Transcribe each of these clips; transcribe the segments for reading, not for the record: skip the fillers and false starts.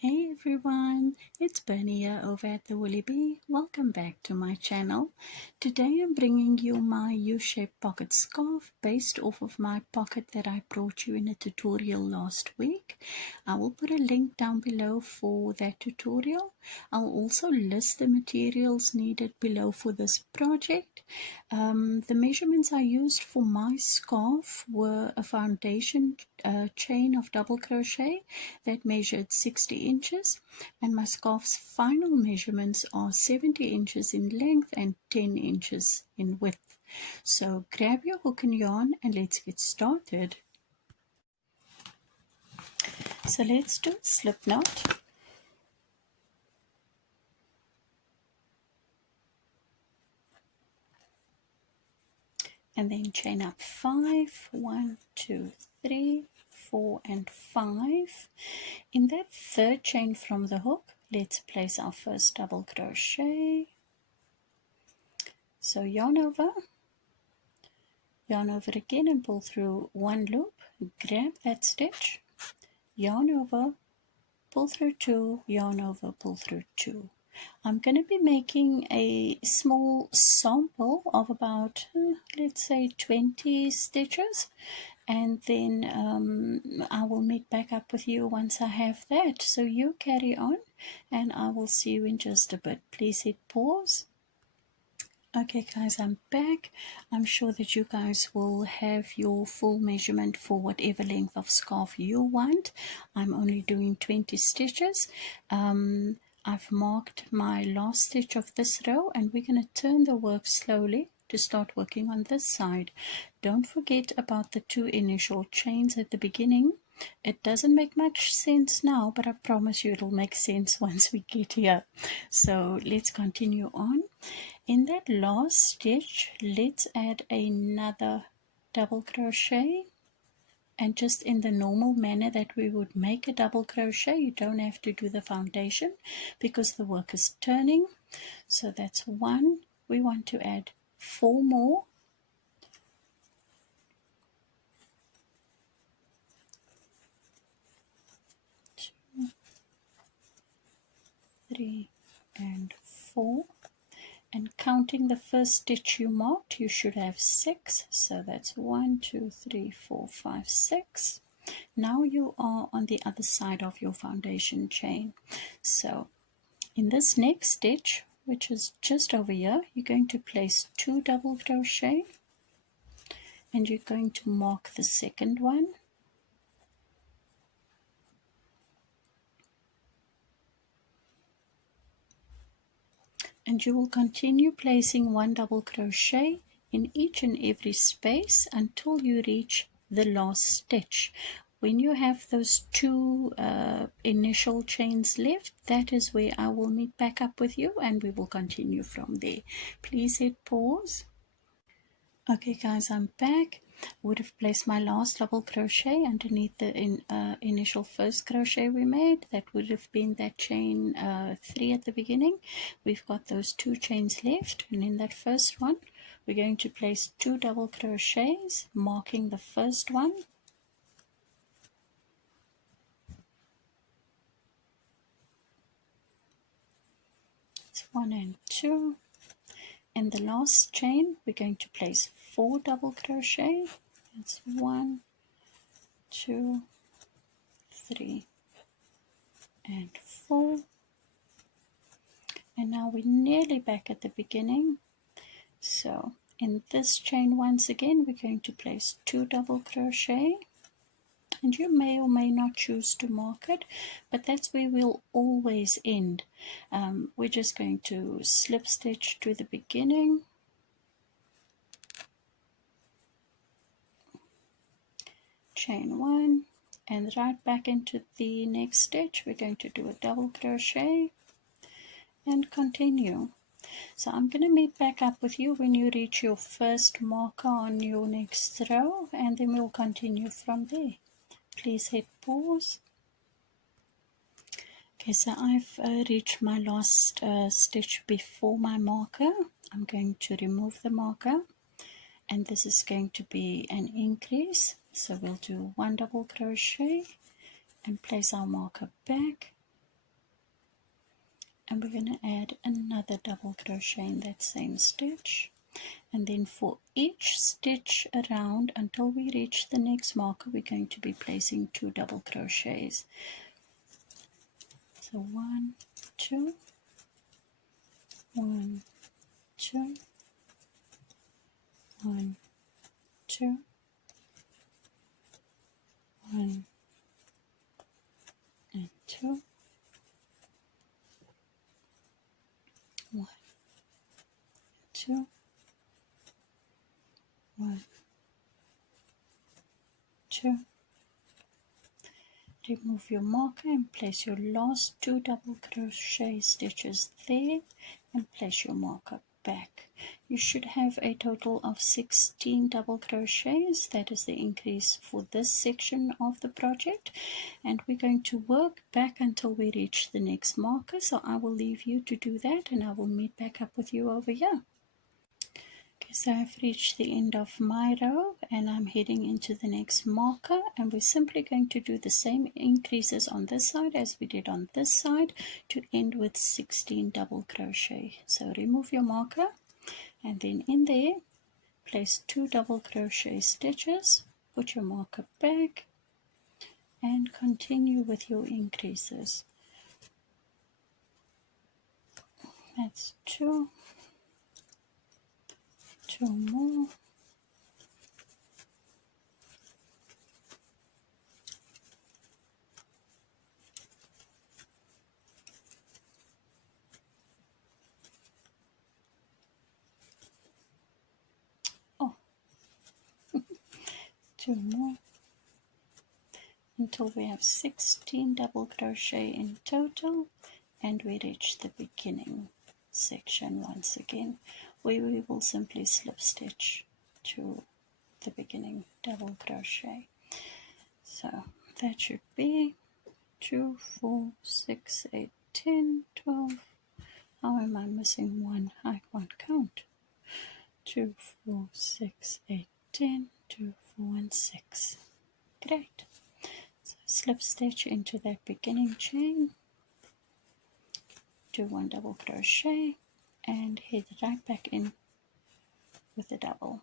Hey everyone, it's Bernie here over at the Woolly Bee. Welcome back to my channel. Today I'm bringing you my U-shaped pocket scarf based off of my pocket that I brought you in a tutorial last week. I will put a link down below for that tutorial. I'll also list the materials needed below for this project. The measurements I used for my scarf were a foundation chain of double crochet that measured 60 inches, and my scarf's final measurements are 70 inches in length and 10 inches in width. So grab your hook and yarn and let's get started. So let's do a slip knot. And then chain up 5, 1, 2, 3, 4 and 5. In that third chain from the hook, let's place our first double crochet. So yarn over again and pull through one loop, grab that stitch, yarn over, pull through two, yarn over, pull through two. I'm going to be making a small sample of about let's say 20 stitches, and then I will meet back up with you once I have that. So you carry on and I will see you in just a bit. Please hit pause. Okay guys, I'm back. I'm sure that you guys will have your full measurement for whatever length of scarf you want. I'm only doing 20 stitches. I've marked my last stitch of this row, and we're going to turn the work slowly to start working on this side. Don't forget about the two initial chains at the beginning. It doesn't make much sense now, but I promise you it'll make sense once we get here. So let's continue on. In that last stitch, let's add another double crochet, and just in the normal manner that we would make a double crochet. You don't have to do the foundation because the work is turning. So that's one. We want to add 4 more. Two, 3 and 4. And counting the first stitch you marked, you should have 6. So that's 1, 2, 3, 4, 5, 6. Now you are on the other side of your foundation chain. So in this next stitch, which is just over here, you're going to place 2 double crochet, and you're going to mark the second one. And you will continue placing 1 double crochet in each and every space until you reach the last stitch. When you have those 2 initial chains left, that is where I will meet back up with you, and we will continue from there. Please hit pause. Okay guys, I'm back. Would have placed my last double crochet underneath the initial first crochet we made. That would have been that chain 3 at the beginning. We've got those 2 chains left, and in that first one we're going to place 2 double crochets, marking the first one. It's 1 and 2. In the last chain we're going to place 4 double crochet. That's 1, 2, 3 and 4. And now we're nearly back at the beginning. So in this chain once again we're going to place 2 double crochet, and you may or may not choose to mark it, but that's where we'll always end. We're just going to slip stitch to the beginning, chain 1, and right back into the next stitch we're going to do a double crochet and continue. So I'm going to meet back up with you when you reach your first marker on your next row, and then we'll continue from there. Please hit pause. Okay, so I've reached my last stitch before my marker. I'm going to remove the marker, and this is going to be an increase. So we'll do 1 double crochet and place our marker back, and we're going to add another double crochet in that same stitch. And then for each stitch around until we reach the next marker, we're going to be placing 2 double crochets. So 1, 2, 1, 2, 1, 2, 1, and 2, 1, 2, 1, 2. Remove your marker and place your last 2 double crochet stitches there and place your marker back. You should have a total of 16 double crochets. That is the increase for this section of the project, and we're going to work back until we reach the next marker. So I will leave you to do that, and I will meet back up with you over here. Okay, so I've reached the end of my row and I'm heading into the next marker, and we're simply going to do the same increases on this side as we did on this side to end with 16 double crochet. So remove your marker and then in there place 2 double crochet stitches, put your marker back and continue with your increases. That's 2 more, oh 2 more, until we have 16 double crochet in total, and we reach the beginning section once again, where we will simply slip stitch to the beginning double crochet. So that should be 2, 4, 6, 8, 10, 12. How am I missing one? I can't count. 2, 4, 6, 8, 10, 2, 4, and 6. Great. So slip stitch into that beginning chain, do 1 double crochet and head right back in with a double.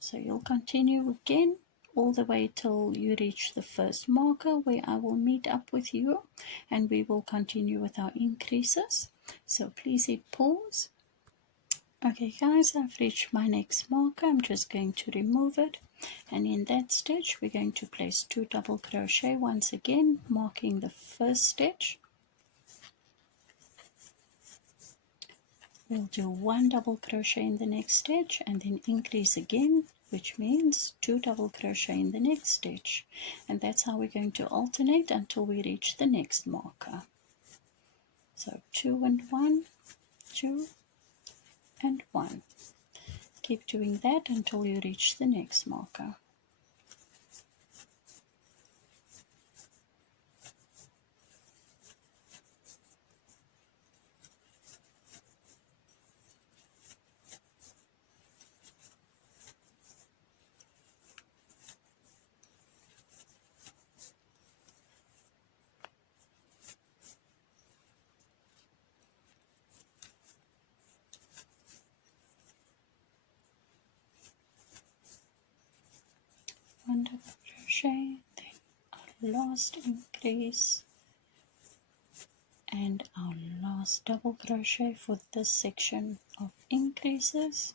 So you'll continue again all the way till you reach the first marker, where I will meet up with you and we will continue with our increases. So please hit pause. Okay guys, I've reached my next marker. I'm just going to remove it, and in that stitch we're going to place 2 double crochet once again, marking the first stitch. We'll do 1 double crochet in the next stitch and then increase again, which means 2 double crochet in the next stitch, and that's how we're going to alternate until we reach the next marker. So 2 and 1, 2 and 1. Keep doing that until you reach the next marker. One double crochet, then our last increase and our last double crochet for this section of increases.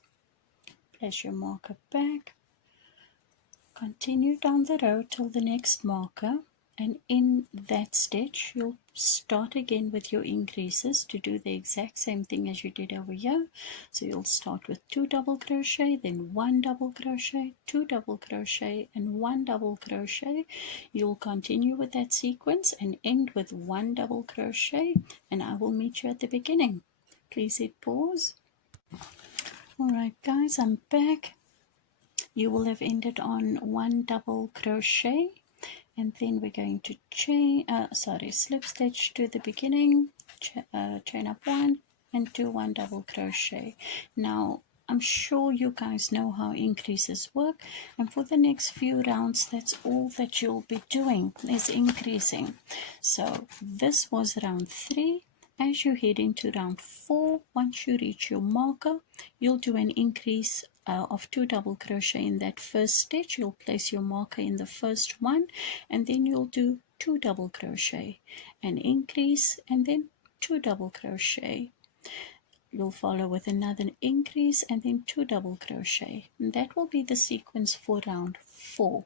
Place your marker back, continue down the row till the next marker, and in that stitch you'll start again with your increases to do the exact same thing as you did over here. So you'll start with 2 double crochet, then 1 double crochet, 2 double crochet and 1 double crochet. You'll continue with that sequence and end with 1 double crochet, and I will meet you at the beginning. Please hit pause. Alright guys, I'm back. You will have ended on 1 double crochet, and then we're going to slip stitch to the beginning, chain up 1 and do 1 double crochet. Now I'm sure you guys know how increases work, and for the next few rounds that's all that you'll be doing is increasing. So this was round 3. As you head into round 4, once you reach your marker, you'll do an increase of 2 double crochet in that first stitch. You'll place your marker in the first one, and then you'll do 2 double crochet, an increase, and then 2 double crochet. You'll follow with another increase and then 2 double crochet, and that will be the sequence for round 4.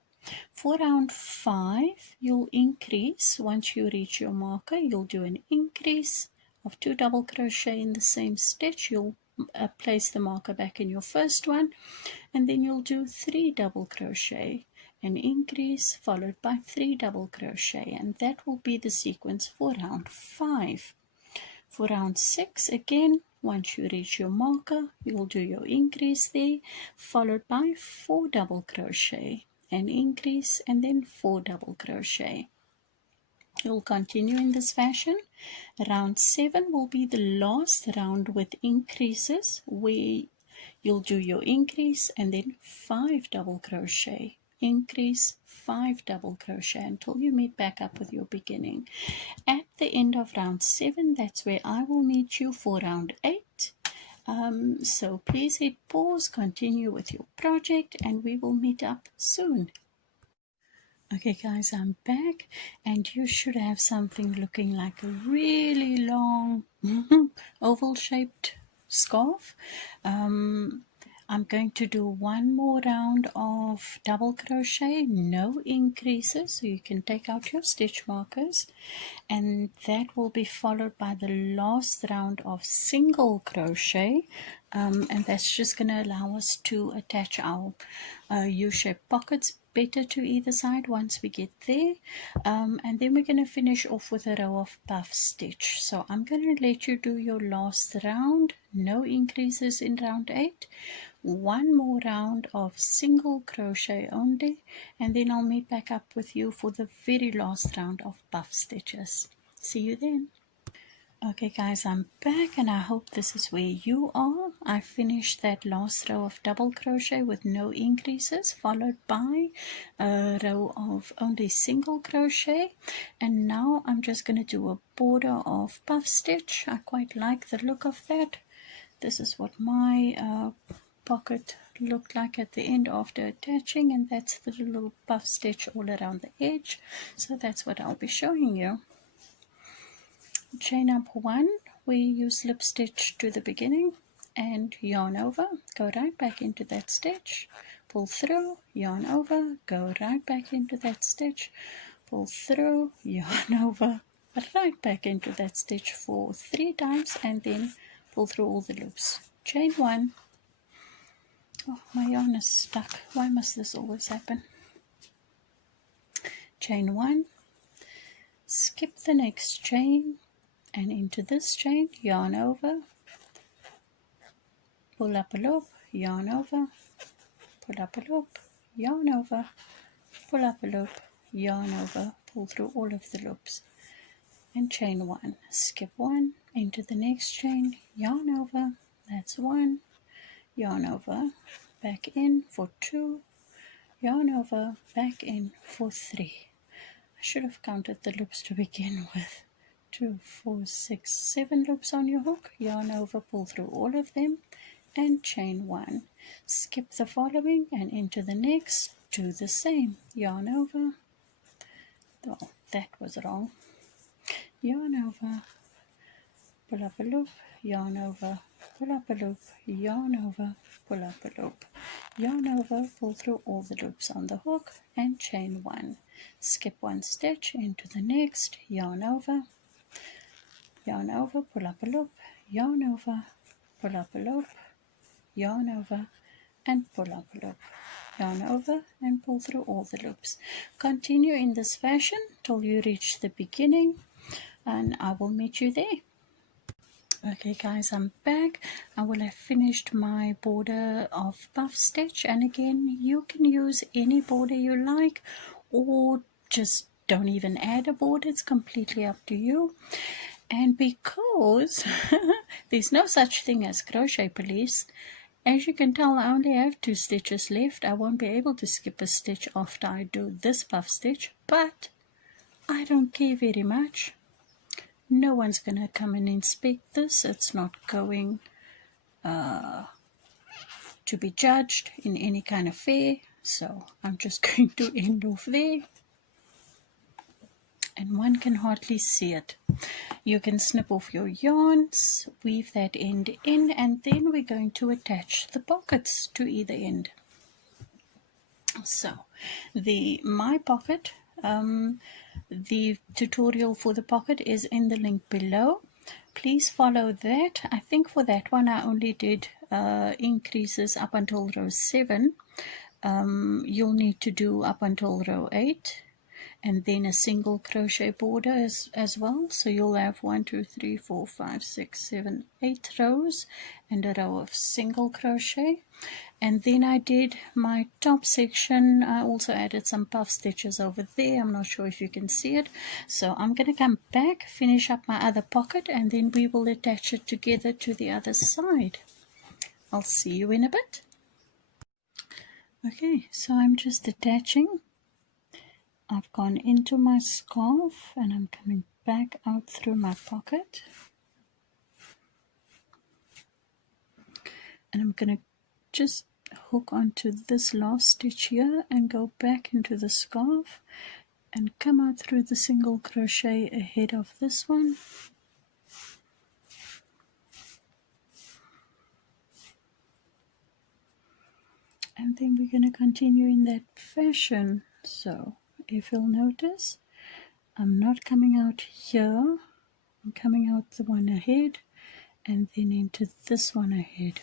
For round 5, you'll increase. Once you reach your marker, you'll do an increase of 2 double crochet in the same stitch. You'll place the marker back in your first one, and then you'll do 3 double crochet, an increase followed by 3 double crochet, and that will be the sequence for round 5. For round 6, again, once you reach your marker, you'll do your increase there, followed by 4 double crochet, an increase, and then 4 double crochet. You'll continue in this fashion. Round 7 will be the last round with increases, where you'll do your increase and then 5 double crochet, increase, 5 double crochet until you meet back up with your beginning. At the end of round 7, that's where I will meet you for round 8. So please hit pause, continue with your project, and we will meet up soon. Okay guys, I'm back, and you should have something looking like a really long oval shaped scarf. I'm going to do one more round of double crochet, no increases, so you can take out your stitch markers, and that will be followed by the last round of single crochet, and that's just going to allow us to attach our U-shaped pockets better to either side once we get there, and then we're going to finish off with a row of puff stitch. So I'm going to let you do your last round, no increases in round 8, one more round of single crochet only, and then I'll meet back up with you for the very last round of puff stitches. See you then. Okay guys, I'm back, and I hope this is where you are. I finished that last row of double crochet with no increases, followed by a row of only single crochet, and now I'm just going to do a border of puff stitch. I quite like the look of that. This is what my pocket looked like at the end after attaching, and that's the little puff stitch all around the edge. So that's what I'll be showing you. Chain up 1, we use slip stitch to the beginning and yarn over, go right back into that stitch, pull through, yarn over, go right back into that stitch, pull through, yarn over, right back into that stitch for 3 times, and then pull through all the loops. Chain 1. Oh, my yarn is stuck. Why must this always happen? Chain 1, skip the next chain, and into this chain, yarn over, pull up a loop, yarn over, pull up a loop, yarn over, pull up a loop, yarn over, pull through all of the loops, and chain 1, skip 1, into the next chain, yarn over, that's 1, yarn over, back in for 2, yarn over, back in for 3. I should have counted the loops to begin with. 2, 4, 6, 7 loops on your hook, yarn over, pull through all of them, and chain 1. Skip the following and into the next, do the same, yarn over, oh, that was wrong, yarn over, pull up a loop, yarn over, pull up a loop, yarn over, pull up a loop, yarn over, pull through all the loops on the hook, and chain 1. Skip 1 stitch into the next, yarn over, pull up a loop, yarn over, pull up a loop, yarn over, and pull up a loop, yarn over, and pull through all the loops. Continue in this fashion till you reach the beginning, and I will meet you there. Okay guys, I'm back. I will have finished my border of puff stitch, and again, you can use any border you like, or just don't even add a border. It's completely up to you. And because there's no such thing as crochet police, as you can tell, I only have 2 stitches left. I won't be able to skip a stitch after I do this puff stitch, but I don't care very much. No one's going to come and inspect this. It's not going to be judged in any kind of fair. So I'm just going to end off there. And one can hardly see it. You can snip off your yarns, weave that end in, and then we're going to attach the pockets to either end. So my pocket, the tutorial for the pocket is in the link below. Please follow that. I think for that one I only did increases up until row 7. You'll need to do up until row 8, and then a single crochet border as well. So you'll have 1, 2, 3, 4, 5, 6, 7, 8 rows and a row of single crochet. And then I did my top section. I also added some puff stitches over there. I'm not sure if you can see it. So I'm going to come back, finish up my other pocket, and then we will attach it together to the other side. I'll see you in a bit. Okay, so I'm just attaching. I've gone into my scarf and I'm coming back out through my pocket. And I'm going to just hook onto this last stitch here and go back into the scarf and come out through the single crochet ahead of this one. And then we're going to continue in that fashion. So if you'll notice, I'm not coming out here, I'm coming out the one ahead and then into this one ahead.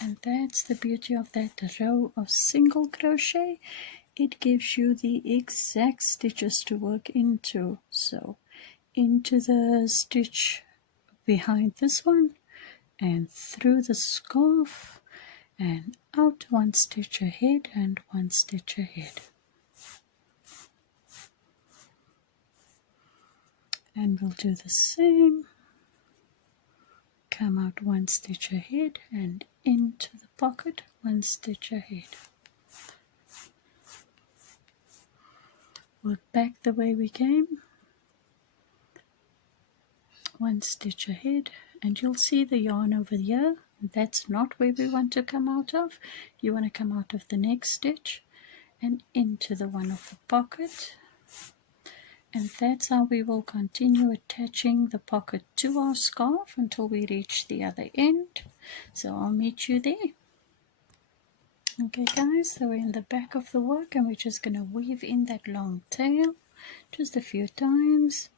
And that's the beauty of that row of single crochet. It gives you the exact stitches to work into. So into the stitch behind this one and through the scarf and out one stitch ahead and one stitch ahead. And we'll do the same. Come out one stitch ahead and into the pocket one stitch ahead. Work back the way we came. One stitch ahead, and you'll see the yarn over here. That's not where we want to come out of. You want to come out of the next stitch and into the one of the pocket. And that's how we will continue attaching the pocket to our scarf until we reach the other end. So I'll meet you there. Okay guys, so we're in the back of the work and we're just going to weave in that long tail just a few times.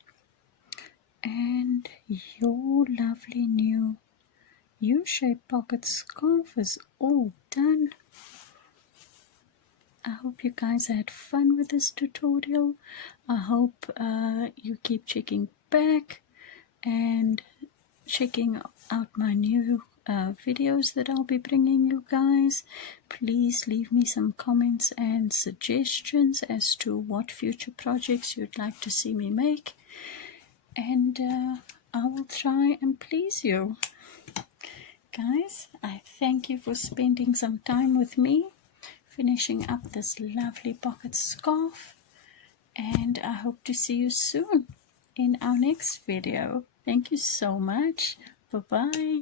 And your lovely new U-shaped pocket scarf is all done. I hope you guys had fun with this tutorial. I hope you keep checking back and checking out my new videos that I'll be bringing you guys. Please leave me some comments and suggestions as to what future projects you'd like to see me make. And I will try and please you. Guys, I thank you for spending some time with me, finishing up this lovely pocket scarf, and I hope to see you soon in our next video. Thank you so much. Bye-bye.